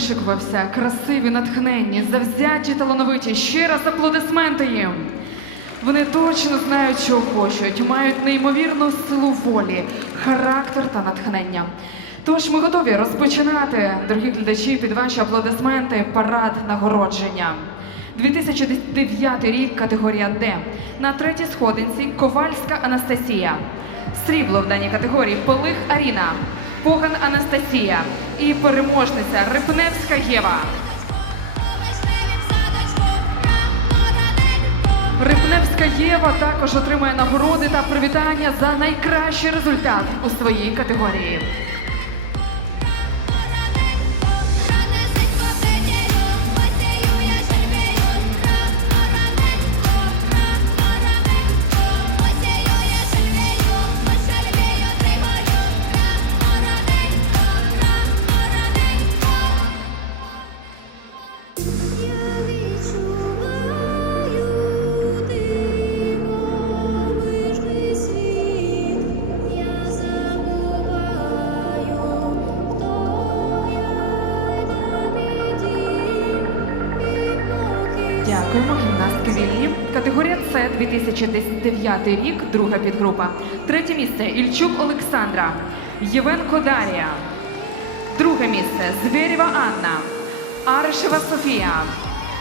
вишикувався, красиві, натхненні, завзяті, талановиті. Ще раз аплодисменти їм. Вони точно знають, що хочуть, мають неймовірну силу волі, характер та натхнення. Тож ми готові розпочинати, дорогі глядачі, під ваші аплодисменти, парад нагородження. 2009 рік, категорія Д. На третій сходинці Ковальська Анастасія. Срібло в даній категорії Полих Аріна, Поган Анастасія і переможниця Рипневська Єва. Рипневська Єва також отримує нагороди та привітання за найкращий результат у своїй категорії. Дякуємо, гімнастки вільні. Категорія С 2009 рік, друга підгрупа. Третє місце Ільчук Олександра, Євенко Дар'я. Друге місце Звєрєва Анна, Аришева Софія,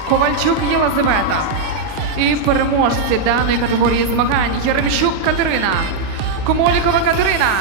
Ковальчук Єлизавета. І переможці даної категорії змагань Єремчук Катерина, Комолікова Катерина.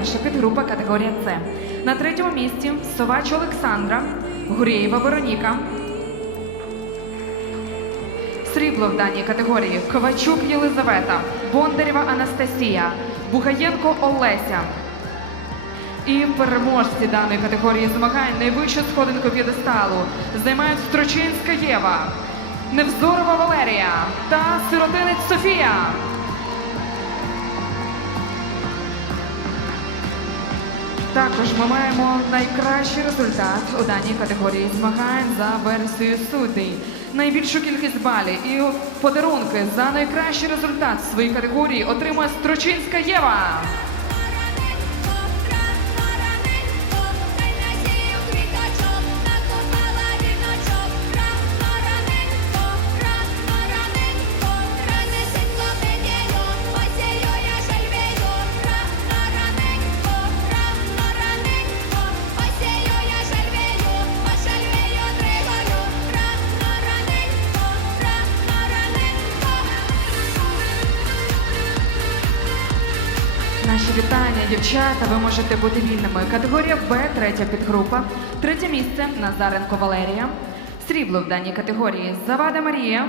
Перша підгрупа категорія С. На третьому місці Совач Олександра, Гурєєва Вероніка. Срібло в даній категорії Ковачук Єлизавета, Бондарєва Анастасія, Бугаєнко Олеся. І переможці даної категорії змагань найвищу сходинку п'єдесталу займають Строчинська Єва, Невзорова Валерія та Сиротинець Софія. Також ми маємо найкращий результат у даній категорії змагань за версією судей. Найбільшу кількість балів і подарунки за найкращий результат в своїй категорії отримує Строчинська Єва. Наші вітання, дівчата. Ви можете бути вільними. Категорія Б, третя підгрупа. Третє місце Назаренко Валерія. Срібло в даній категорії Завада Марія.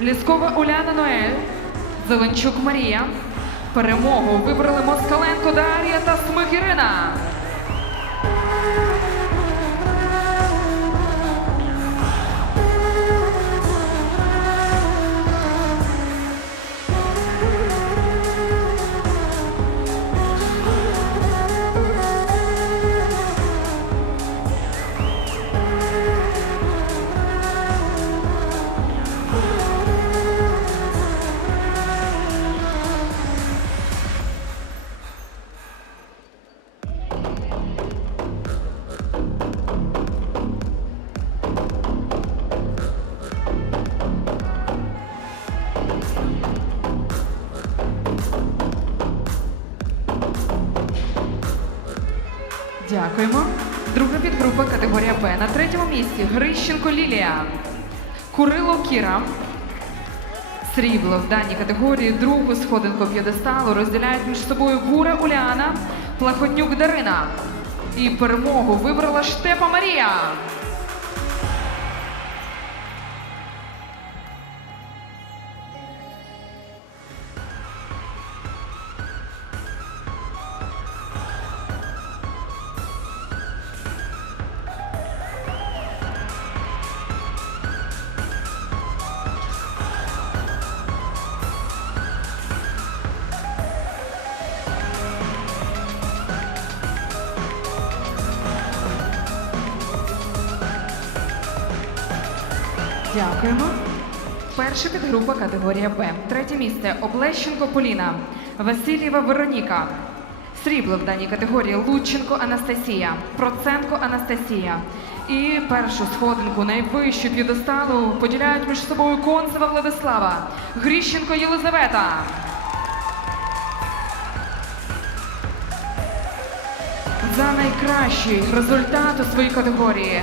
Ліскова Уляна Ноель. Зеленчук Марія. Перемогу вибрали Москаленко Дар'я та Смик Ірина. Лілія. Курило Кіра. Срібло в даній категорії другу сходинку п'єдесталу розділяють між собою Гура Уляна, Плахотнюк Дарина. І перемогу вибрала Штепа Марія. Дякуємо. Перша підгрупа категорія Б. Третє місце Облещенко Поліна, Васильєва Вероніка. Срібло в даній категорії Лученко Анастасія, Проценко Анастасія. І першу сходинку найвищу п'єдесталу поділяють між собою Концева Владислава, Гріщенко Єлизавета. За найкращий результат у своїй категорії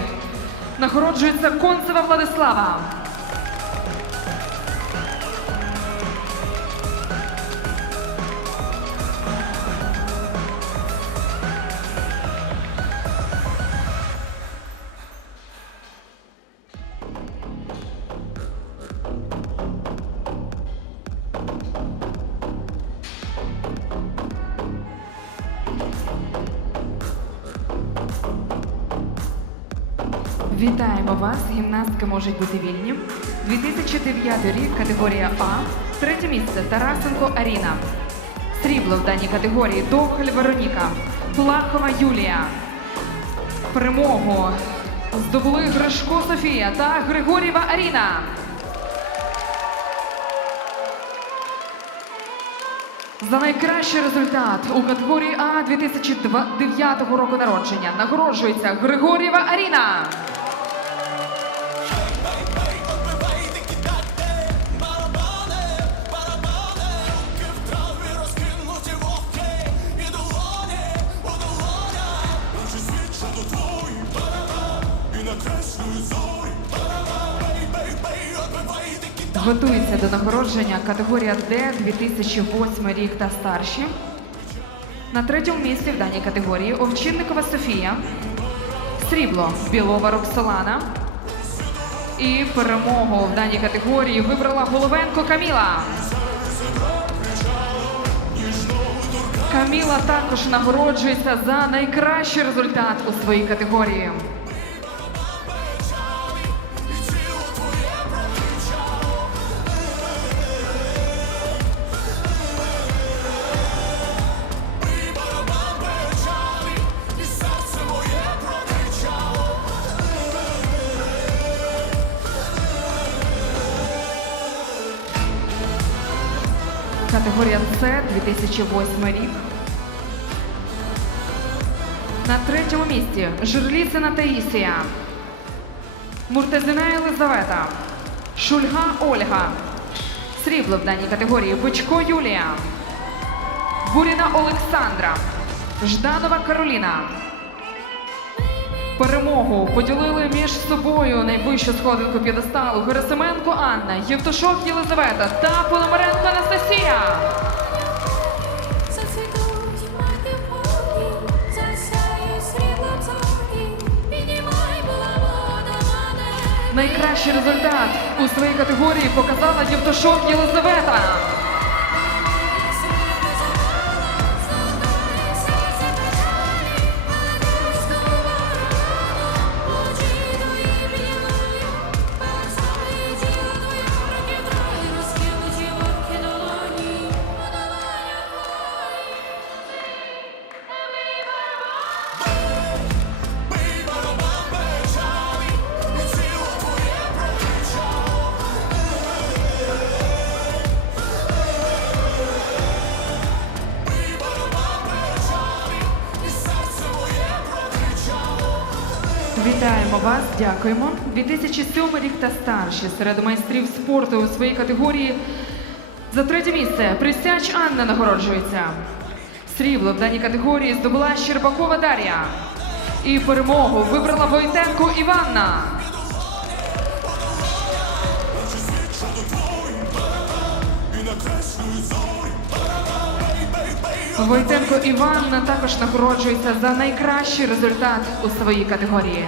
нагороджується Концева Владислава. Гімнастки можуть бути вільні. 2009 рік, категорія А. Третє місце Тарасенко Аріна. Срібло в даній категорії Дохоль Вероніка. Плахова Юлія. Перемогу здобули Гришко Софія та Григорєва Аріна. За найкращий результат у категорії А 2009 року народження нагороджується Григорєва Аріна. Готується до нагородження категорія Д 2008 рік та старші. На третьому місці в даній категорії Овчинникова Софія, срібло Білова Роксолана. І перемогу в даній категорії вибрала Головенко Каміла. Каміла також нагороджується за найкращий результат у своїй категорії. С 2008 рік. На третьому місці Жирліцина Таїсія, Муртазина Єлизавета, Шульга Ольга. Срібло в даній категорії Бучко Юлія, Буріна Олександра, Жданова Кароліна. Перемогу поділили між собою найвищу сходинку п'єдесталу Герасименко Анна, Євтушок Єлизавета та Пономаренко Анастасія. Найкращий результат у своїй категорії показала Євтушок Єлизавета. Дякуємо. 2007 рік та старші серед майстрів спорту у своїй категорії. За третє місце Присяч Анна нагороджується. Срібло в даній категорії здобула Щербакова Дар'я. І перемогу вибрала Войтенко Іванна. Войтенко Іванна також нагороджується за найкращий результат у своїй категорії.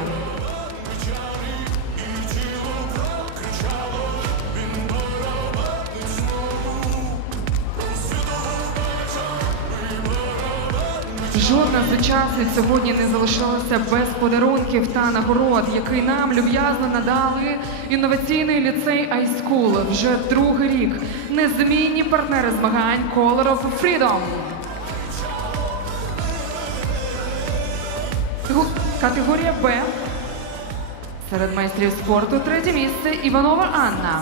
Жодна з сьогодні не залишилася без подарунків та нагород, який нам люб'язно надали інноваційний ліцей iSchool. Вже другий рік. Незмінні партнери змагань Color of Freedom. Категорія Б. Серед майстрів спорту третє місце Іванова Анна.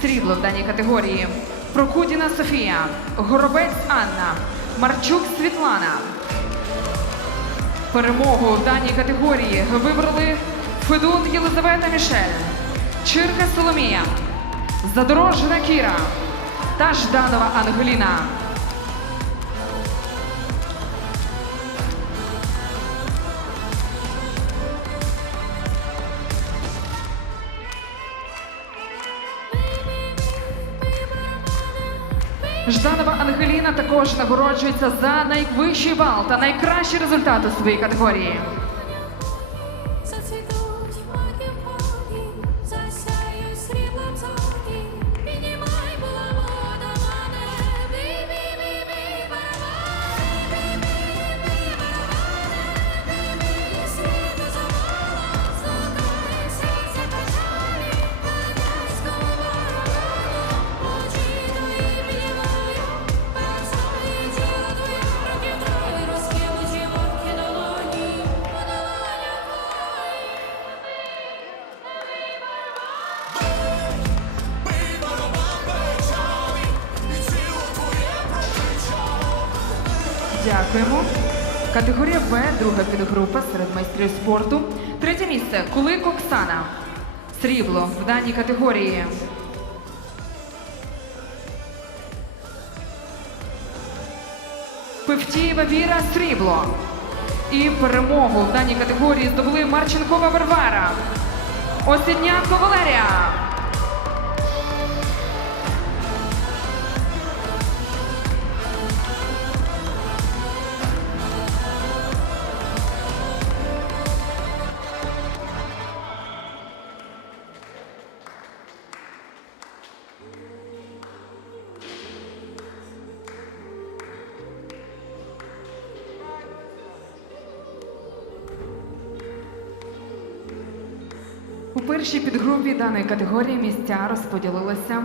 Срібло в даній категорії. Прокудіна Софія, Горобець Анна, Марчук Світлана. Перемогу в даній категорії вибрали Федун Єлизавета Мішель, Чирка Соломія, Задорожна Кіра та Жданова Ангеліна. Жданова Ангеліна також нагороджується за найвищий бал та найкращий результат у своїй категорії. Дякуємо. Категорія Б, друга підгрупа серед майстрів спорту. Третє місце Кулик Оксана. Срібло в даній категорії. Певтієва Віра Срібло. І перемогу в даній категорії здобули Марченкова Варвара. Осіднянко Валерія. Першій підгрупі даної категорії місця розподілилися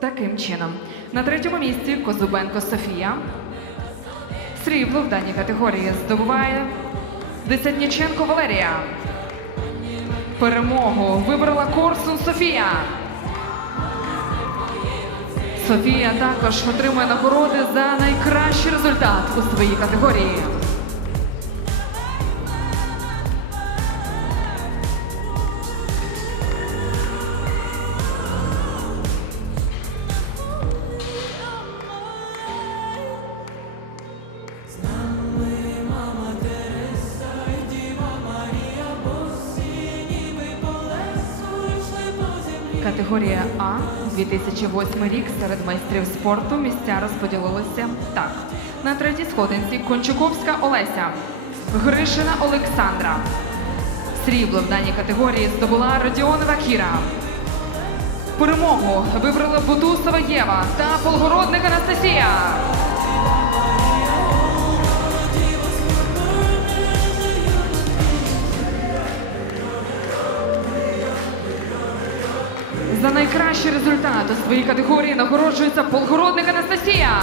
таким чином. На третьому місці Козубенко Софія. Срібло в даній категорії здобуває Десятніченко Валерія. Перемогу вибрала Корсун Софія. Софія також отримує нагороди за найкращий результат у своїй категорії. 2008 рік серед майстрів спорту місця розподілилися так. На третій сходинці Кончуковська Олеся, Гришина Олександра. Срібло в даній категорії здобула Родіонова Кіра. Перемогу вибрала Бутусова Єва та Полгородник Анастасія. За найкращий результат у своїй категорії нагороджується Полгородник Анастасія.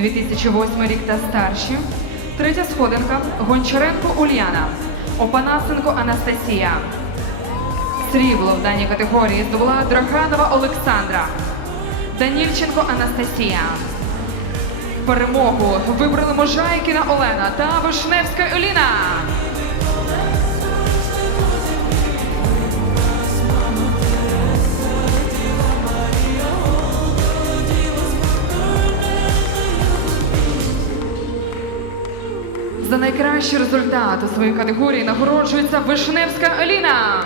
2008 рік та старші. Третя сходинка Гончаренко Ульяна. Опанасенко Анастасія. Срібло в даній категорії здобула Драганова Олександра. Данільченко Анастасія. Перемогу вибрали Можайкіна Олена та Вишневська Еліна. За найкращий результат у своїй категорії нагороджується Вишневська Еліна.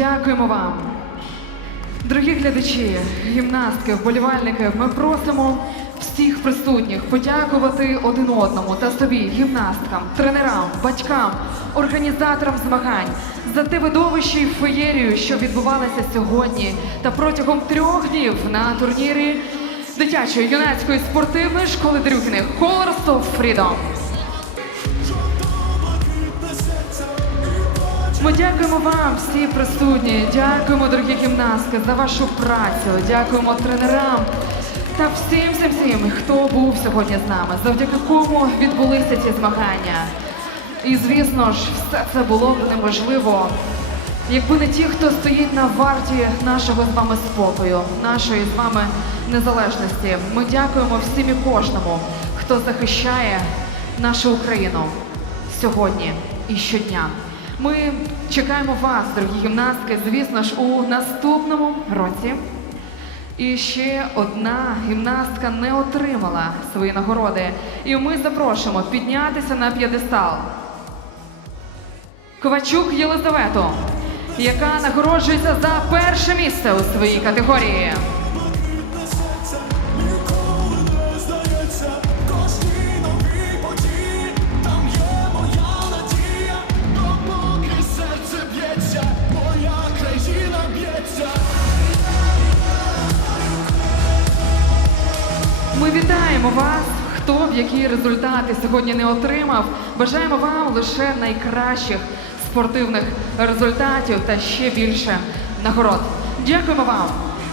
Дякуємо вам. Дорогі глядачі, гімнастки, вболівальники, ми просимо всіх присутніх подякувати один одному та собі, гімнасткам, тренерам, батькам, організаторам змагань за те видовище і феєрію, що відбувалося сьогодні та протягом трьох днів на турнірі дитячої юнацької спортивної школи Дрюкіних Colors of Freedom. Ми дякуємо вам, всі присутні. Дякуємо, дорогі гімнастки, за вашу працю. Дякуємо тренерам та всім, всім, всім, хто був сьогодні з нами, завдяки кому відбулися ці змагання. І звісно ж, все це було б неможливо, якби не ті, хто стоїть на варті нашого з вами спокою, нашої з вами незалежності. Ми дякуємо всім і кожному, хто захищає нашу Україну сьогодні і щодня. Ми чекаємо вас, дорогі гімнастки, звісно ж, у наступному році. І ще одна гімнастка не отримала свої нагороди. І ми запрошуємо піднятися на п'єдестал. Ковачук Єлизавету, яка нагороджується за перше місце у своїй категорії. Результати сьогодні не отримав. Бажаємо вам лише найкращих спортивних результатів та ще більше нагород. Дякуємо вам,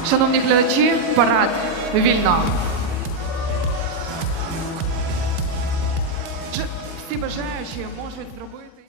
шановні глядачі, парад вільно. Всі бажаючі можуть зробити.